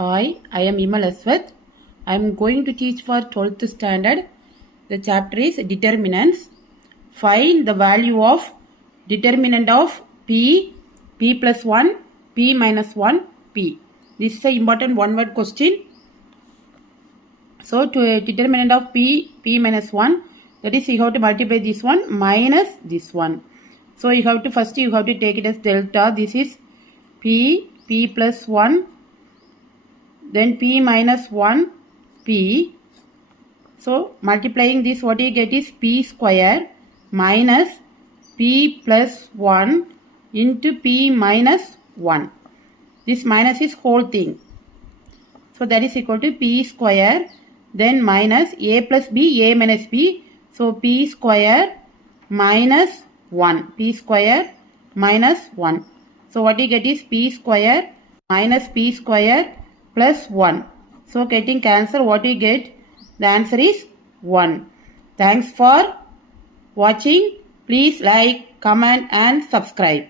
Hi, I am Imal Aswath. I am going to teach for 12th standard. The chapter is determinants. Find the value of determinant of P, P plus 1, P minus 1, P. This is an important one-word question. So, to a determinant of P, P minus 1, that is you have to multiply this one minus this one. So, you have to first you have to take it as delta. This is P, P plus 1. Then P minus 1 P. So multiplying this, what you get is P square minus P plus 1 into P minus 1. This minus is whole thing. So that is equal to P square, then minus A plus B, A minus B. So P square minus 1. P square minus 1. So what you get is P square minus P square plus 1. So getting cancel, what we get? The answer is 1. Thanks for watching. Please like, comment and subscribe.